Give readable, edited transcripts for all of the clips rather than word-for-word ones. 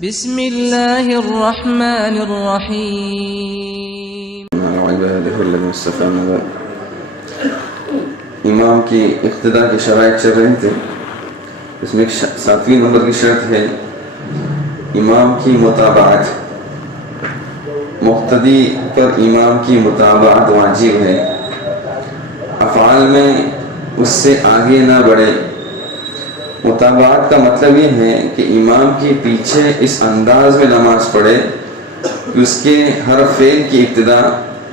بسم اللہ الرحمن الرحیم۔ امام کی اقتداء کی شرائط چل رہے تھے، اس میں 7ویں نمبر کی شرط ہے امام کی متابعت۔ مقتدی پر امام کی متابعت واجب ہے، افعال میں اس سے آگے نہ بڑھے۔ متابعت کا مطلب یہ ہے کہ امام کے پیچھے اس انداز میں نماز پڑھے کہ اس کے ہر فعل کی ابتدا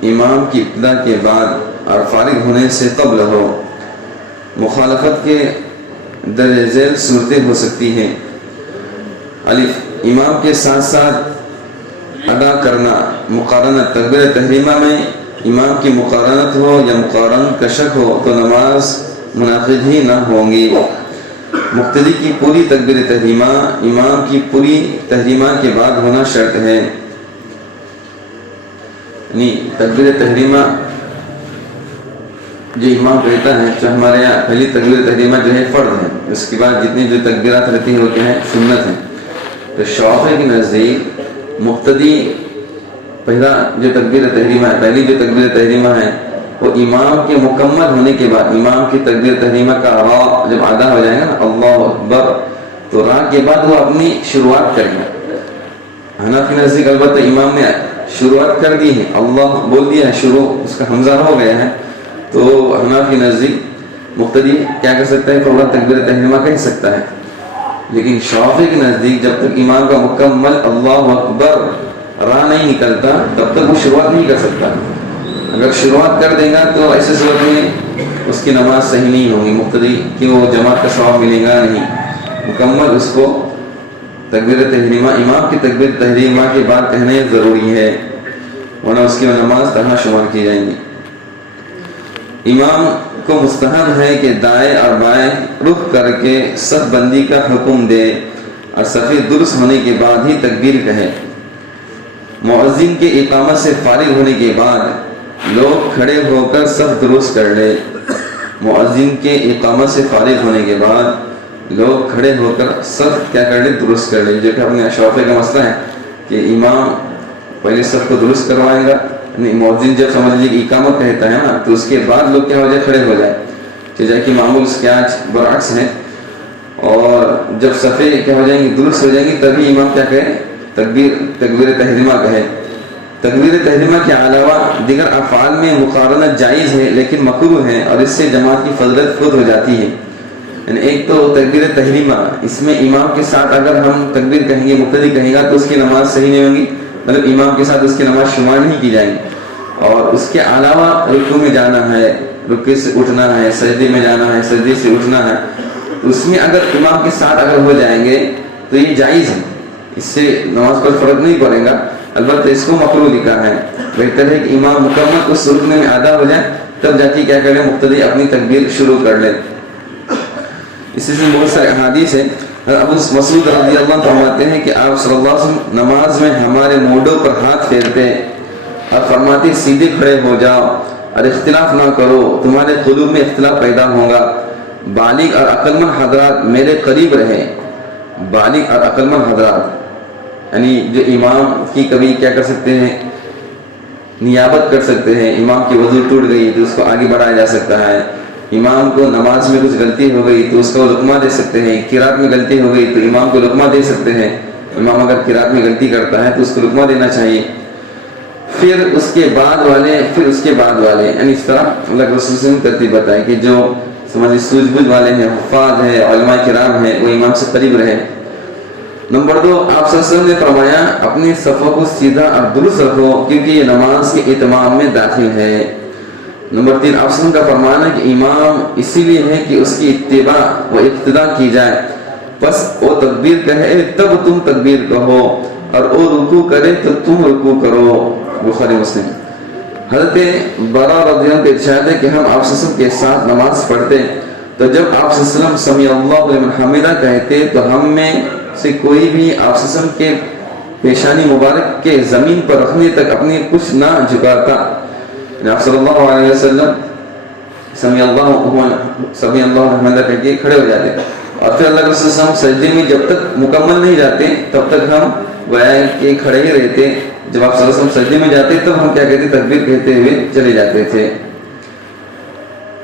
امام کی ابتدا کے بعد اور فارغ ہونے سے قبل ہو۔ مخالفت کے درجہ ذیل صورتیں ہو سکتی ہیں۔ الف، امام کے ساتھ ساتھ ادا کرنا مقارنت۔ تکبیر تحریمہ میں امام کی مقارنت ہو یا مقارنت کا شک ہو تو نماز منعقد ہی نہ ہوں گی۔ مقتدی کی پوری تکبیر تحریمہ امام کی پوری تحریمہ کے بعد ہونا شرط ہے، یعنی تکبیر تحریمہ جو امام کہتا ہے، جو ہمارے یہاں پہلی تکبیر تحریمہ جو ہے فرض ہے، اس کے بعد جتنی جو تکبیرات رہتی ہیں وہ کیا ہے؟ سنت ہیں۔ تو شافعی کے نزدیک مقتدی پہلا جو تکبیر تحریمہ ہے، پہلی جو تکبیر تحریمہ ہے وہ امام کے مکمل ہونے کے بعد، امام کی تکبیر تحریمہ کا را جب ادا ہو جائے گا نا، اللہ اکبر، تو را کے بعد وہ اپنی شروعات کرے گا۔ حنفی کے نزدیک البتہ امام نے شروعات کر دی ہے، اللہ بول دیا ہے، شروع اس کا حمزہ ہو گیا ہے، تو حنفی کے نزدیک مقتدی کیا کر سکتا ہے؟ فوراً تکبیر تحریمہ کہہ سکتا ہے۔ لیکن شافعی کے نزدیک جب تک امام کا مکمل اللہ اکبر را نہیں نکلتا تب تک وہ شروعات نہیں کر سکتا۔ اگر شروعات کر دے گا تو ایسے صورت میں اس کی نماز صحیح نہیں ہوگی، مقتدی کی وہ جماعت کا ثواب ملے گا نہیں۔ مکمل اس کو تکبیر تحریمہ امام کی تکبیر تحریمہ کے بعد کہنا ضروری ہے، ورنہ اس کی نماز طرح شمار کی جائیں گی۔ امام کو مستحب ہے کہ دائیں اور بائیں رخ کر کے صف بندی کا حکم دے اور صفیں درست ہونے کے بعد ہی تکبیر کہے۔ مؤذن کے اقامت سے فارغ ہونے کے بعد لوگ کھڑے ہو کر صف درست کر لے۔ مؤذن کے اقامت سے فارغ ہونے کے بعد لوگ کھڑے ہو کر صف کیا کر لے؟ درست کر لے۔ جو کہ اپنے شافعی کا مسئلہ ہے کہ امام پہلے صف کو درست کروائے گا، مؤذن جب سمجھ لیجیے کہ اقامت کہتا ہے نا، تو اس کے بعد لوگ کیا ہو جائے؟ کھڑے ہو جائے، جیسا کہ معمول اس کے آج برعکس ہے۔ اور جب صفیں کیا ہو جائیں گی؟ درست ہو جائیں گی، تبھی امام کیا کہے؟ تکبیر تحریمہ کہے۔ تکبیر تحریمہ کے علاوہ دیگر افعال میں مقارنت جائز ہے لیکن مکروہ ہے، اور اس سے جماعت کی فضیلت خود ہو جاتی ہے۔ یعنی ایک تو تکبیر تحریمہ، اس میں امام کے ساتھ اگر ہم تکبیر کہیں گے، مقتدی کہیں گا تو اس کی نماز صحیح نہیں ہوگی، مطلب امام کے ساتھ اس کی نماز شمار نہیں کی جائے گی۔ اور اس کے علاوہ رکوع میں جانا ہے، رکوع سے اٹھنا ہے، سجدے میں جانا ہے، سجدے سے اٹھنا ہے، تو اس میں اگر امام کے ساتھ اگر ہو جائیں گے تو یہ جائز ہے، اس سے نماز پر فرق نہیں پڑے گا۔ البتہ اس کو مکروہ لکھا ہے، بہتر ہے کہ امام مکمل اس رکن میں ادا ہو جائے تب جا کے کیا کریں؟ مقتدی اپنی تکبیر شروع کر لیں۔ اسی سے بہت سارے احادیث ہیں۔ ابو مسعود رضی اللہ عنہ فرماتے ہیں کہ آپ صلی اللہ علیہ وسلم نماز میں ہمارے مونڈوں پر ہاتھ پھیرتے اور فرماتے سیدھے کھڑے ہو جاؤ اور اختلاف نہ کرو، تمہارے قلوب میں اختلاف پیدا ہوگا۔ بالغ اور عقل مند حضرات میرے قریب رہے۔ بالغ اور عقل مند حضرات یعنی جو امام کی کبھی کیا کر سکتے ہیں؟ نیابت کر سکتے ہیں۔ امام کی وضو ٹوٹ گئی تو اس کو آگے بڑھایا جا سکتا ہے، امام کو نماز میں کچھ غلطی ہو گئی تو اس کو لقمہ دے سکتے ہیں، قرات میں غلطی ہو گئی تو امام کو لقمہ دے سکتے ہیں۔ امام اگر قرات میں غلطی کرتا ہے تو اس کو لقمہ دینا چاہیے، پھر اس کے بعد والے، پھر اس کے بعد والے، یعنی اس طرح اللہ کے رسول نے ترتیب بتائی کہ جو سمجھ سوجھ بوجھ والے ہیں، حفاظ ہیں، علماء کرام ہیں، وہ امام سے قریب رہے۔ نمبر 2، آپ صلی اللہ علیہ وسلم نے فرمایا اپنی صفوں کو سیدھا اور درست رکھو کیونکہ یہ نماز کے اتمام میں داخل ہے۔ نمبر 3، آپ صلی اللہ علیہ وسلم کا فرمانا کہ امام اسی لیے ہے کہ اس کی اتباع و اقتداء کی جائے، بس وہ تکبیر کہے تب تم تکبیر کہو، اور وہ رکوع کرے تو تم رکوع کرو۔ بخاری مسلم۔ حضرت برا رضی اللہ عنہ ارشاد ہے کہ ہم آپ صلی اللہ علیہ وسلم کے ساتھ نماز پڑھتے تو جب آپ صلی اللہ علیہ وسلم سمیع اللہ لمن حمدہ کہتے تو ہم میں سے کوئی بھی آپ صلی اللہ علیہ وسلم کے پیشانی مبارک کے زمین پر رکھنے تک اپنی کچھ نہ جھکاتا۔ آپ صلی اللہ علیہ وسلم سمیع اللہ حمدہ کہہ کے کھڑے ہو جاتے اور پھر اللہ کے رسول صلی اللہ علیہ وسلم سجدے میں جب تک مکمل نہیں جاتے تب تک ہم گویا کہ کھڑے ہی رہتے. جب آپ صلی اللہ علیہ وسلم سجدے میں جاتے تب ہم کیا کہتے, تکبیر کہتے ہوئے چلے جاتے تھے.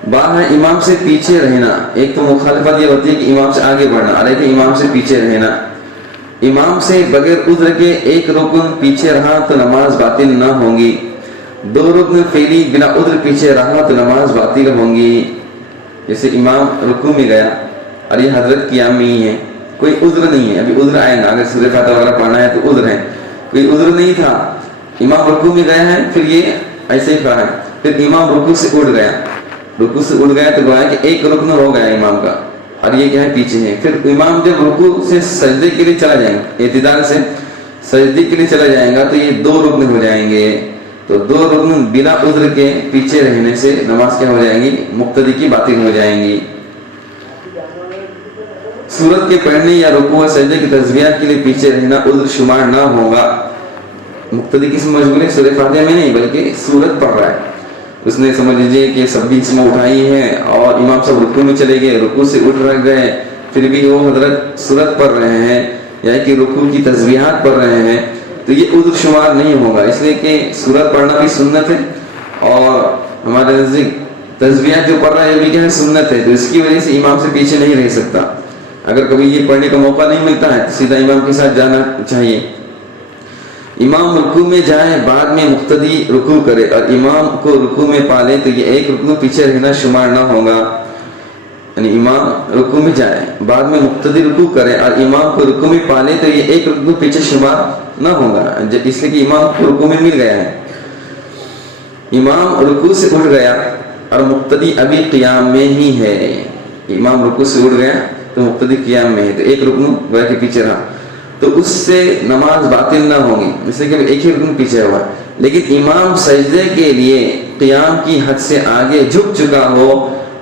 بات ہے امام سے پیچھے رہنا. ایک تو مخالفت یہ ہوتی ہے کہ امام سے آگے بڑھنا, اور ایک امام سے پیچھے رہنا. امام سے بغیر عذر کے ایک رکن پیچھے رہا تو نماز باطل نہ ہوگی. 2 رکن فعلی بنا عذر پیچھے رہا تو نماز باطل ہوگی. جیسے امام رکوع میں گیا اور یہ حضرت قیام میں ہی ہے, کوئی عذر نہیں ہے, ابھی عذر آئے گا, اگر سورہ فاتحہ وغیرہ پڑھنا ہے تو عذر ہے, کوئی عذر نہیں تھا, امام رکوع میں گیا ہے, پھر یہ ایسے ہی کھڑا ہے, پھر امام رکوع سے اٹھ گیا, رکوع سے اٹھ گیا تو گویا کہ ایک رکن ہو گیا امام کا, اور یہ کیا ہے پیچھے ہے. پھر امام جب رکوع سے سجدے کے لیے چلا جائیں گے, اعتدال سے سجدے کے لیے چلا جائیں گا, تو یہ 2 رکن ہو جائیں گے. تو 2 رکن بلا عذر کے پیچھے رہنے سے نماز کیا ہو جائیں گی, مقتدی کی باطل ہو جائیں گی. سورت کے پڑھنے یا رکوع و سجدے کی تسبیحات کے لیے پیچھے رہنا عذر شمار نہ ہوگا. مقتدی کس میں مشغول ہے, سورہ فاتحہ میں نہیں بلکہ سورت پڑھ رہا ہے, اس نے سمجھ لیجیے کہ سب بھی اس میں اٹھائی ہے اور امام صاحب رکوع میں چلے گئے, رکوع سے اٹھ رہ گئے, پھر بھی وہ حضرت سورت پڑھ رہے ہیں یا کہ رکوع کی تسبیحات پڑھ رہے ہیں, تو یہ عذر شمار نہیں ہوگا, اس لیے کہ سورت پڑھنا بھی سنت ہے اور ہمارے نزدیک تسبیحات جو پڑھ رہا ہے یہ بھی کیا ہے, سنت ہے. تو اس کی وجہ سے امام سے پیچھے نہیں رہ سکتا. اگر کبھی یہ پڑھنے کا موقع نہیں ملتا ہے تو سیدھا امام کے ساتھ جانا چاہیے. امام رکوع میں جائے, بعد میں مقتدی رکوع کرے اور امام کو رکوع میں پالے تو یہ ایک رکن پیچھے رہنا شمار نہ ہوگا. یعنی امام رکوع میں جائے, بعد میں مقتدی رکوع کرے اور امام کو رکوع میں پالے تو یہ ایک رکن پیچھے شمار نہ ہوگا, اس لیے کہ امام کو رکوع میں مل گیا ہے. امام رکوع سے اٹھ گیا اور مقتدی ابھی قیام میں ہی ہے, امام رکوع سے اٹھ گیا تو مقتدی قیام میں ہے, تو ایک رکن گویا کہ پیچھے رہا, تو اس سے نماز باطل نہ ہوگی, اس لیے کہ ایک ہی رکن پیچھے ہوا. لیکن امام سجدے کے لیے قیام کی حد سے آگے جھک چکا ہو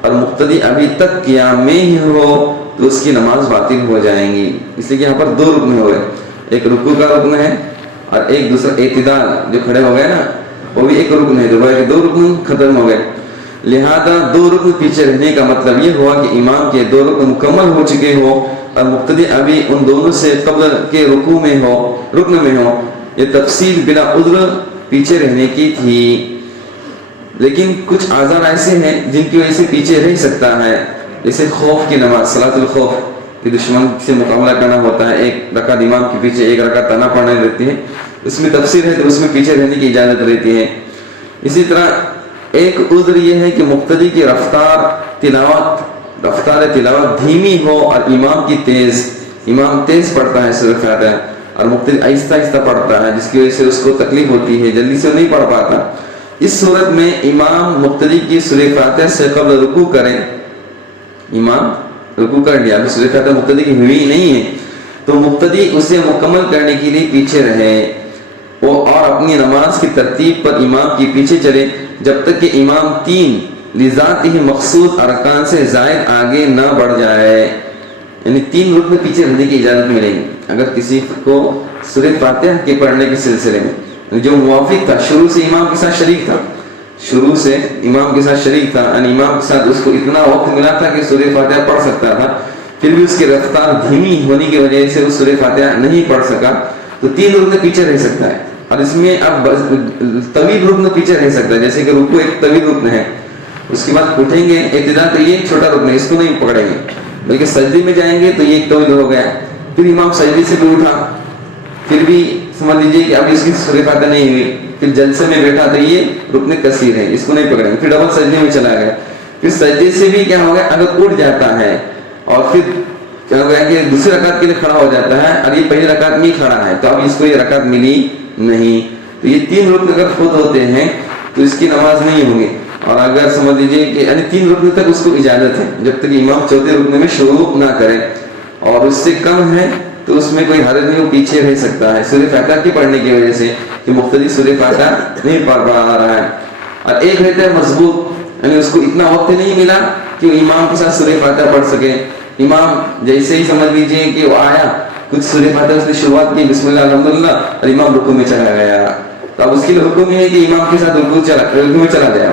اور مقتدی ابھی تک قیام میں ہی ہو تو اس کی نماز باطل ہو جائیں گی. اس لیے کہ یہاں پر 2 رکن ہوئے, ایک رکوع کا رکن ہے اور ایک دوسرا اعتدال جو کھڑے ہو گئے نا وہ بھی ایک رکن ہے, تو گویا کہ 2 رکن ختم ہو گئے. لہذا 2 رکن پیچھے رہنے کا مطلب یہ ہوا کہ امام کے 2 رکن مکمل ہو چکے ہو اور مقتدی ابھی ان دونوں سے قبل کے رکوع میں ہو, رکن میں ہو. یہ تفصیل بلا عذر پیچھے رہنے کی تھی. لیکن کچھ آزار ایسے ہیں جن کی وجہ سے پیچھے رہ سکتا ہے, جیسے خوف کی نماز, صلاۃ الخوف کہ دشمن سے مقابلہ کرنا ہوتا ہے, ایک رکعت امام کے پیچھے ایک رکعت تنہا پڑھنے رہتی ہے, اس میں تفصیل ہے تو اس میں پیچھے رہنے کی اجازت رہتی ہے. اسی طرح ایک عذر یہ ہے کہ مقتدی کی رفتار تلاوت دھیمی ہو اور امام کی تیز, امام تیز پڑھتا ہے سورہ فاتحہ اور مقتدی آہستہ آہستہ پڑھتا ہے, جس کی وجہ سے اس کو تکلیف ہوتی ہے, جلدی سے نہیں پڑھ پاتا. اس صورت میں امام مقتدی کی سورہ فاتحہ سے قبل رکوع کرے, امام رکوع کر لیا, ابھی سورہ فاتحہ مقتدی کی ہوئی نہیں ہے, تو مقتدی اسے مکمل کرنے کے لیے پیچھے رہے اور اپنی نماز کی ترتیب پر امام کے پیچھے چلے جب تک کہ امام 3 لذات ہی مقصود ارکان سے زائد آگے نہ بڑھ جائے. یعنی 3 رکن پیچھے رہنے کی اجازت ملے گی اگر کسی کو سورہ فاتحہ کے پڑھنے کے سلسلے میں جو موافق تھا, شروع سے امام کے ساتھ شریک تھا, یعنی امام کے ساتھ اس کو اتنا وقت ملا تھا کہ سورہ فاتحہ پڑھ سکتا تھا, پھر بھی اس کی رفتار دھیمی ہونے کی وجہ سے وہ سورہ فاتحہ نہیں پڑھ سکا, تو 3 رکن پیچھے رہ سکتا ہے. اور اس میں اب طویل رکن پیچھے رہ سکتا ہے, جیسے کہ رکوع ایک طویل رکن ہے, اس کے بعد اٹھیں گے اعتدال تو یہ چھوٹا رکن ہے, اس کو نہیں پکڑیں گے, بلکہ سجدے میں جائیں گے تو یہ ایک طویل ہو گیا, پھر امام سجدے سے بھی اٹھا, پھر بھی سمجھ لیجیے کہ اب اس کی سورہ فاتحہ نہیں ہوئی, پھر جلسے میں بیٹھا تو یہ رکن کثیر ہے, اس کو نہیں پکڑیں گے, پھر ڈبل سجدے میں چلا گیا, پھر سجدے سے بھی کیا ہو گیا, اگر اٹھ جاتا ہے اور پھر کیا ہو گیا کہ دوسری رکعت کے لیے کھڑا ہو جاتا ہے اور یہ پہلی رکعت میں کھڑا ہے, تو اب اس کو یہ رکعت ملی نہیں, تو یہ 3 رکن اگر خود ہوتے ہیں تو اس کی نماز نہیں ہوگی. اور اگر سمجھ لیجیے کہ یعنی 3 رکن تک اس کو اجازت ہے جب تک امام 4تھے رکن میں شروع نہ کرے, اور اس سے کم ہے تو اس میں کوئی حرج نہیں, وہ پیچھے رہ سکتا ہے سورہ فاتحہ کی پڑھنے کی وجہ سے کہ مقتدی سورہ فاتحہ نہیں پڑھ پا رہا ہے. اور ایک رہتا ہے مضبوط, یعنی اس کو اتنا وقت نہیں ملا کہ وہ امام کے ساتھ سورہ فاتحہ پڑھ سکے, امام جیسے ہی سمجھ لیجیے کہ وہ آیا کچھ سورہ فاتحہ اس نے شروعات کی بسم اللہ الحمدللہ اور امام رکوع میں چلا گیا, تو اب اس کے لیے حکم یہ ہے کہ امام کے ساتھ رکوع میں چلا گیا,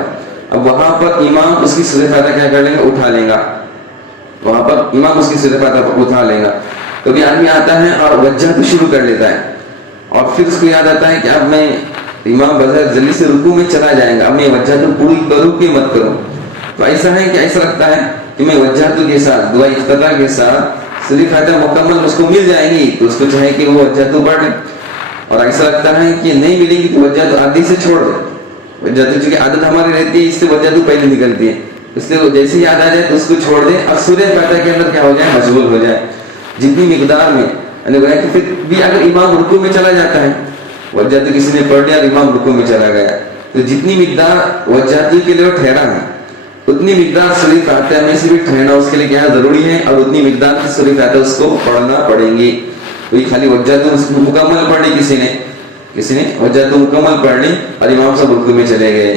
اب وہاں پر امام اس کی سورہ فاتحہ کیا کر لیں گا, اٹھا لیں گا, وہاں پر امام اس کی سورہ فاتحہ اٹھا لے گا. کبھی آدمی آتا ہے اور وجہ شروع کر لیتا ہے اور پھر اس کو یاد آتا ہے کہ اب میں امام بظاہر جلدی سے رکوع میں چلا جائے گا, اب میں وجہ پوری کروں کہ مت کروں. تو ایسا ہے کہ ایسا لگتا ہے کہ میں وجہ کے ساتھ دعا افتتاح کے ساتھ سورہ فاتحہ مکمل اس کو مل جائے گی تو اس کو چاہے کہ وہ وجہ پڑھ لے, اور ایسا لگتا ہے کہ نہیں ملے گی تو وجہ آدھی سے چھوڑ دے. وجہ چونکہ عادت ہماری رہتی ہے, اس سے وجہ پہلے نکلتی ہے, اس لیے جیسے یاد آ جائے تو اس کو چھوڑ دے اور سورہ فاتحہ کے اندر کیا ہو جائے, مشغول ہو جائے جتنی مقدار میں. کہ پھر بھی اگر امام رکوع میں چلا جاتا ہے, وجہ کسی نے پڑھ لیا اور امام رکوع میں چلا گیا, تو جتنی مقدار وجہ کے لیے وہ ٹھہرا ہے اتنی مقدار سورہ فاتحہ میں سے بھی ٹھہرنا اس کے لیے کیا ضروری ہے, اور اتنی مقدار کی سورہ فاتحہ اس کو پڑھنا پڑیں گی. کوئی خالی وجہ تو مکمل پڑھ لی, کسی نے وجہ تو مکمل پڑھ لی اور امام صاحب رکوع میں چلے گئے.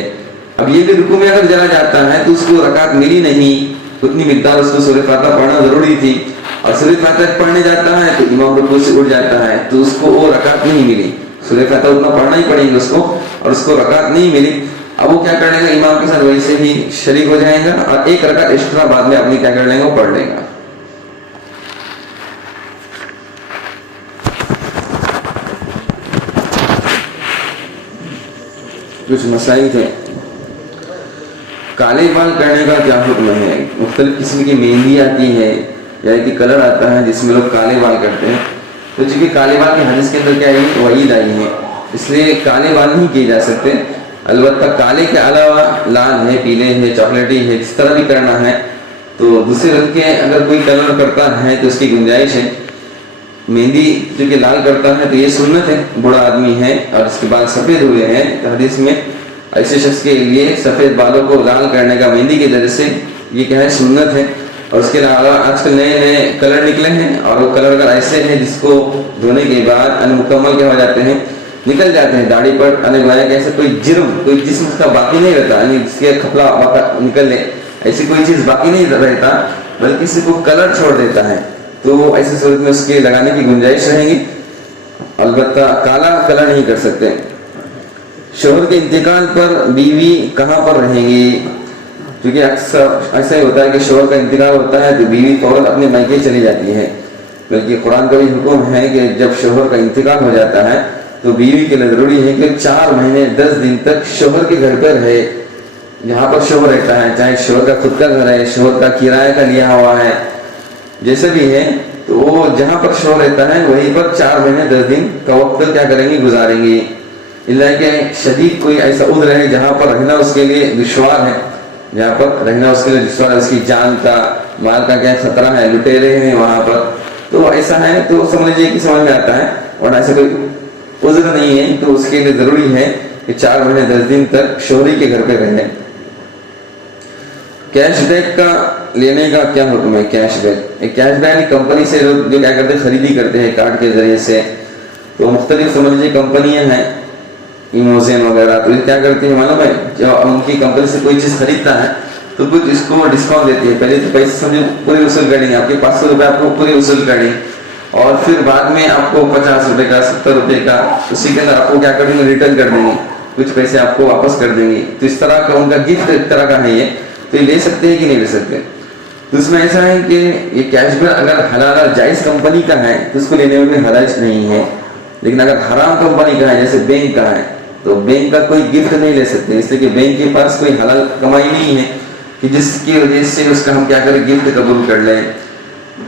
اب یہ بھی رکوع میں اگر چلا جاتا ہے تو اس کو رکعت ملی نہیں, اتنی مقدار اس کو سورہ فاتحہ پڑھنا ضروری تھی, اور سورہ فاتحہ پڑھنے جاتا ہے تو امام رکوع سے اٹھ جاتا ہے تو اس کو وہ رکعت نہیں ملی. سورہ فاتحہ اتنا پڑھنا ہی پڑیں گے اس کو, اور اس کو رکعت نہیں ملی. اب وہ کیا کر لے گا, امام کے ساتھ ویسے ہی شریک ہو جائے گا اور ایک رکعت ایکسٹرا بعد میں اپنی کیا کر لیں گے, وہ پڑھ لے گا. کچھ مسائل تھے. کالے بال کرنے کا کیا حکم ہے؟ مختلف قسم کی مہندی آتی ہے یا کہ کلر آتا ہے جس میں لوگ کالے بال کرتے ہیں, تو چونکہ کالے بال کی حدیث کے اندر کیا ہے, وعید آئی ہے, اس لیے کالے بال نہیں کیے جا سکتے. البتہ کالے کے علاوہ لال ہے, پیلے ہے, چاکلیٹی ہے, جس طرح بھی کرنا ہے تو دوسرے رنگ کے اگر کوئی کلر کرتا ہے تو اس کی گنجائش ہے. مہندی چونکہ لال کرتا ہے تو یہ سنت ہے, بوڑھا آدمی ہے اور اس کے بال سفید ہوئے ہیں تو حدیث میں ایسے شخص کے لیے سفید بالوں کو لال کرنے کا مہندی کے ذریعے سے یہ کیا ہے, سنت ہے. اور اس کے علاوہ آج کل نئے نئے کلر نکلے ہیں, اور وہ کلر اگر ایسے ہیں جس کو دھونے کے بعد مکمل کیا ہو جاتے ہیں, نکل جاتے ہیں داڑھی پر, ایسا کوئی جرم کوئی جسم کا باقی نہیں رہتا, جس کے کپڑا نکل لے ایسی کوئی چیز باقی نہیں رہتا, بلکہ کسی کو کلر چھوڑ دیتا ہے تو ایسی صورت میں اس کے لگانے کی گنجائش رہیں گی. البتہ کالا کلر نہیں کر سکتے. شوہر کے انتقال پر بیوی کہاں پر رہیں گی؟ کیونکہ اکثر ایسا ہی ہوتا ہے کہ شوہر کا انتقال ہوتا ہے تو بیوی فوراً اپنے میکے چلی جاتی ہے, بلکہ قرآن کا بھی حکم ہے کہ جب شوہر کا انتقال ہو جاتا ہے تو بیوی کے لیے ضروری ہے کہ 4 مہینے 10 دن تک شوہر کے گھر پر رہے, جہاں پر شوہر رہتا ہے, چاہے شوہر کا خود کا گھر ہے, شوہر کا کرایہ کا لیا ہوا ہے, جیسے بھی ہے, تو وہ جہاں پر شوہر رہتا ہے وہیں پر 4 مہینے 10 دن کا وقت کیا کریں گی, گزاریں گی. اللہ کہ شدید کوئی ایسا عذر ہے جہاں پر رہنا اس کے لیے دشوار ہے, جہاں پر رہنا اس کے لیے دشوار ہے, اس کی جان کا مال کا کیا خطرہ ہے, لٹیرے ہیں وہاں پر, تو ایسا ہے تو سمجھ لیجیے کہ سمجھ میں آتا ہے. اور ایسا کوئی عذر نہیں ہے تو اس کے لیے ضروری ہے کہ 4 مہینے 10 دن تک شوہری کے گھر پہ رہیں. کیش بیک کا لینے کا کیا حکم ہے؟ کیش بیک یعنی کمپنی سے لوگ جو کیا کرتے ہیں, خریدی کرتے ہیں کارڈ کے ذریعے سے, تو مختلف سمجھ لیجیے کمپنیاں ہیں, ایموزین وغیرہ, تو یہ کیا کرتی ہیں معلوم ہے, جب ان کی کمپنی سے کوئی چیز خریدتا ہے تو کچھ اس کو ڈسکاؤنٹ دیتی ہے. پہلے تو پیسے سمجھو پورے وصول کر لیں گے, آپ کے 500 روپے آپ کو پورے وصول کر لیں, اور پھر بعد میں آپ کو 50 روپے کا 70 روپے کا اسی کے اندر آپ کو کیا کر دیں گے, ریٹرن کر دیں گے, کچھ پیسے آپ کو واپس کر دیں گے. تو اس طرح کا ان کا گفٹ ایک طرح کا ہے یہ, تو یہ لے سکتے ہیں کہ نہیں لے سکتے. تو اس میں ایسا ہے کہ یہ کیش بیک اگر حلال اور جائز کمپنی کا ہے تو اس کو لینے میں کوئی حرج نہیں ہے, لیکن اگر حرام کمپنی کا ہے جیسے بینک کا ہے تو بینک کا کوئی گفٹ نہیں لے سکتے, اس لیے کہ بینک کے پاس کوئی حلال کمائی نہیں ہے کہ جس کی وجہ سے اس کا ہم کیا کریں, گفٹ قبول کر لیں.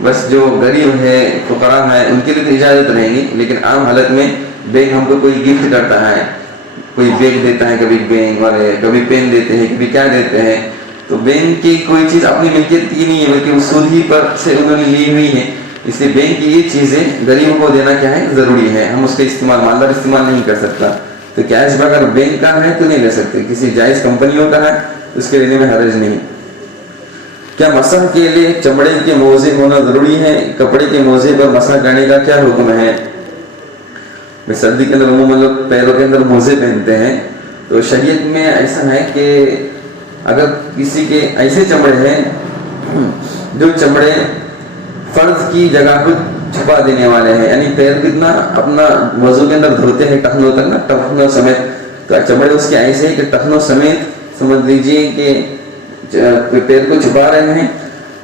بس جو غریب ہے, فقراء ہے, ان کے لیے تو اجازت رہے گی, لیکن عام حالت میں بینک ہم کو کوئی گفٹ کرتا ہے, کوئی بیگ دیتا ہے, کبھی بینک والے کبھی پین دیتے ہیں, کبھی کیا دیتے ہیں, تو بینک کی کوئی چیز اپنی ملکیت کی نہیں ہے بلکہ وہ سود ہی پر سے انہوں نے لی ہوئی ہے. اس لیے بینک کی یہ چیزیں غریبوں کو دینا کیا ہے, ضروری ہے, ہم اس کے استعمال مالدار استعمال نہیں کر سکتا. تو کیش بیک اگر بینک کا ہے تو نہیں لے سکتے, کسی جائز کمپنیوں کا ہے اس کے لینے میں حرج نہیں. کیا مسح کے لیے چمڑے کے موزے ہونا ضروری ہے؟ کپڑے کے موزے پر مسح کرنے کا کیا حکم ہے؟ سردی کے اندر عموماً لوگ پیروں کے اندر موزے پہنتے ہیں, تو شریعت میں ایسا ہے کہ اگر کسی کے ایسے چمڑے ہیں جو چمڑے فرض کی جگہ کو چھپا دینے والے ہیں, یعنی پیر کتنا اپنا وضو کے اندر دھوتے ہیں ٹخنوں تک نا, ٹخنوں سمیت, تو چمڑے اس کے ایسے ہیں کہ ٹخنوں سمیت سمجھ لیجیے کہ پیر کو چھپا رہے ہیں,